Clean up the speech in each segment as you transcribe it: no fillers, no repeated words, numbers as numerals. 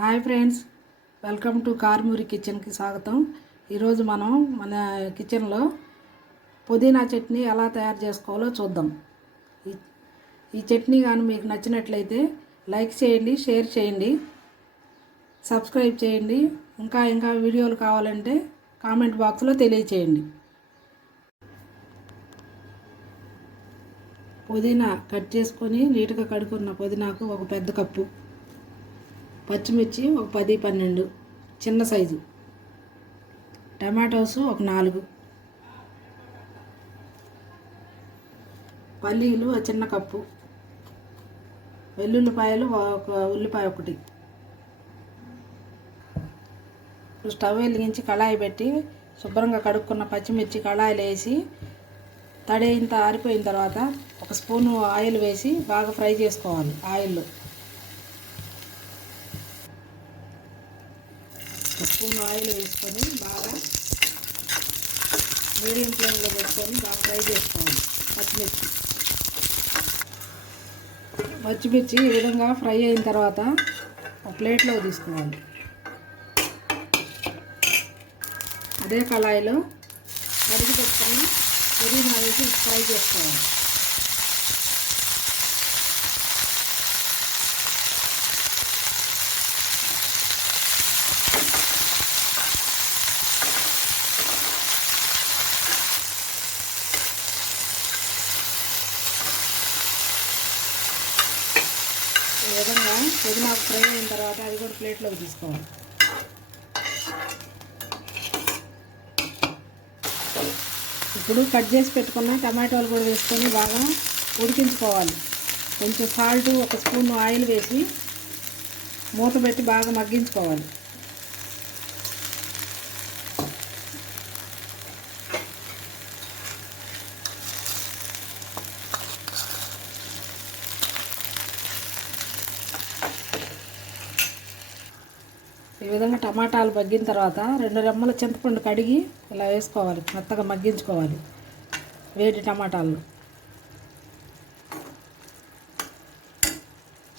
Hi friends, welcome to Karmuri కిచెన్కి స్వాగతం. ఈరోజు మనం మన కిచెన్లో పుదీనా చట్నీ ఎలా తయారు చేసుకోవాలో చూద్దాం. ఈ చట్నీ కానీ మీకు నచ్చినట్లయితే లైక్ చేయండి, షేర్ చేయండి, సబ్స్క్రైబ్ చేయండి. ఇంకా వీడియోలు కావాలంటే కామెంట్ బాక్స్లో తెలియచేయండి. పుదీనా కట్ చేసుకొని నీట్గా కడుక్కున్న పుదీనాకు ఒక పెద్ద కప్పు, పచ్చిమిర్చి ఒక 10-12 చిన్న సైజు, టమాటోస్ ఒక 4, పల్లీలు ఒక చిన్న కప్పు, వెల్లుల్లిపాయలు ఒక ఉల్లిపాయ ఒకటి. స్టవ్ వెలిగించి కళాయి పెట్టి శుభ్రంగా కడుక్కున్న పచ్చిమిర్చి కళాయిలు వేసి తడేంత ఆరిపోయిన తర్వాత ఒక స్పూను ఆయిల్ వేసి బాగా ఫ్రై చేసుకోవాలి. ఆయిల్లో స్పూన్ ఆయిల్ వేసుకొని బాగా మీడియం ఫ్లేమ్లో పెట్టుకొని బాగా ఫ్రై చేసుకోవాలి. పచ్చిమిర్చి ఈ విధంగా ఫ్రై అయిన తర్వాత ఒక ప్లేట్లో తీసుకోవాలి. అదే కళాయిలో కడిగి పెట్టుకొని పుదీనా వేసి ఫ్రై చేసుకోవాలి. ఈ విధంగా పుదీనా ఫ్రై అయిన తర్వాత అది కూడా ప్లేట్లోకి తీసుకోవాలి. ఇప్పుడు కట్ చేసి పెట్టుకున్న టమాటోలు కూడా వేసుకొని బాగా ఉడికించుకోవాలి. కొంచెం సాల్ట్, ఒక స్పూన్ ఆయిల్ వేసి మూత పెట్టి బాగా మగ్గించుకోవాలి. ఈ విధంగా టమాటాలు మగ్గిన తర్వాత 2 రెమ్మల చింతపండు కడిగి ఇలా వేసుకోవాలి. మెత్తగా మగ్గించుకోవాలి వేడి టమాటాలను.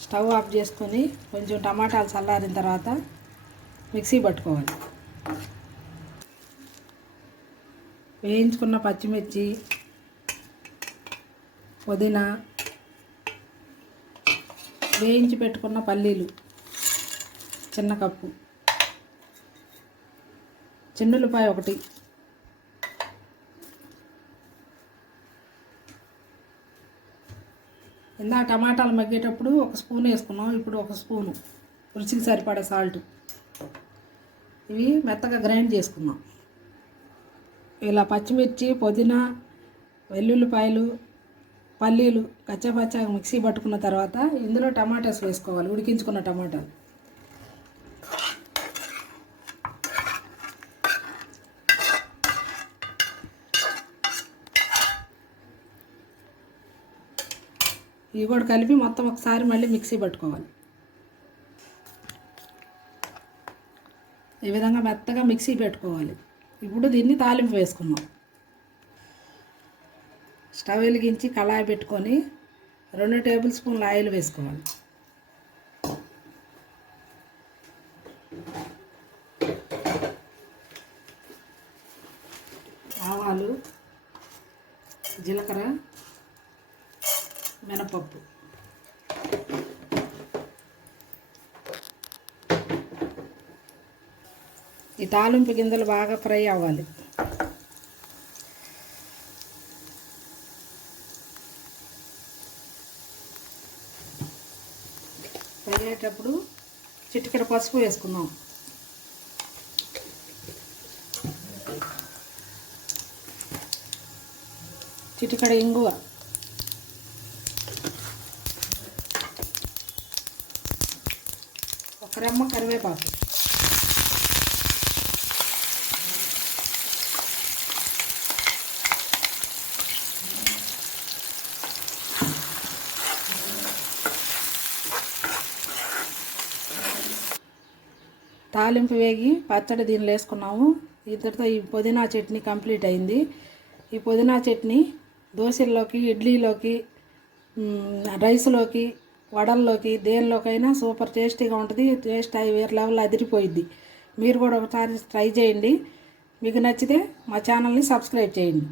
స్టవ్ ఆఫ్ చేసుకొని కొంచెం టమాటాలు చల్లారిన తర్వాత మిక్సీ పట్టుకోవాలి. వేయించుకున్న పచ్చిమిర్చి, పుదీనా, వేయించి పెట్టుకున్న పల్లీలు చిన్న కప్పు, చిన్నులపాయ ఒకటి, ఇందాక టమాటాలు మగ్గేటప్పుడు ఒక స్పూన్ వేసుకున్నాం, ఇప్పుడు ఒక స్పూను రుచికి సరిపడే సాల్ట్. ఇవి మెత్తగా గ్రైండ్ చేసుకున్నాం. ఇలా పచ్చిమిర్చి, పుదీనా, వెల్లుల్లిపాయలు, పల్లీలు కచ్చాపచ్చాగా మిక్సీ పట్టుకున్న తర్వాత ఇందులో టమాటాస్ వేసుకోవాలి. ఉడికించుకున్న టమాటాలు ఇవి కూడా కలిపి మొత్తం ఒకసారి మళ్ళీ మిక్సీ పట్టుకోవాలి. ఈ విధంగా మెత్తగా మిక్సీ పెట్టుకోవాలి. ఇప్పుడు దీన్ని తాలింపు వేసుకుందాం. స్టవ్ వెలిగించి కళాయి పెట్టుకొని 2 టేబుల్ స్పూన్ల ఆయిల్ వేసుకోవాలి. ఆవాలు, జీలకర్ర, మినపప్పు, ఈ తాలింపు గింజలు బాగా ఫ్రై అవ్వాలి. ఫ్రై అయ్యేటప్పుడు చిటికెడ పసుపు వేసుకుందాం. చిటికెడ ఇంగువ, ఒక రెమ్మ కరివేపాకు, తాలింపు వేగి పచ్చడి దీనిలో వేసుకున్నాము. ఇంతటితో ఈ పుదీనా చట్నీ కంప్లీట్ అయింది. ఈ పుదీనా చట్నీ దోశల్లోకి, ఇడ్లీలోకి, రైస్లోకి వడల్లోకి దేనిలోకైనా సూపర్ టేస్టీగా ఉంటుంది. టేస్ట్ అయి వేరే లెవెల్ అదిరిపోయిద్ది. మీరు కూడా ఒకసారి ట్రై చేయండి. మీకు నచ్చితే మా ఛానల్ని సబ్స్క్రైబ్ చేయండి.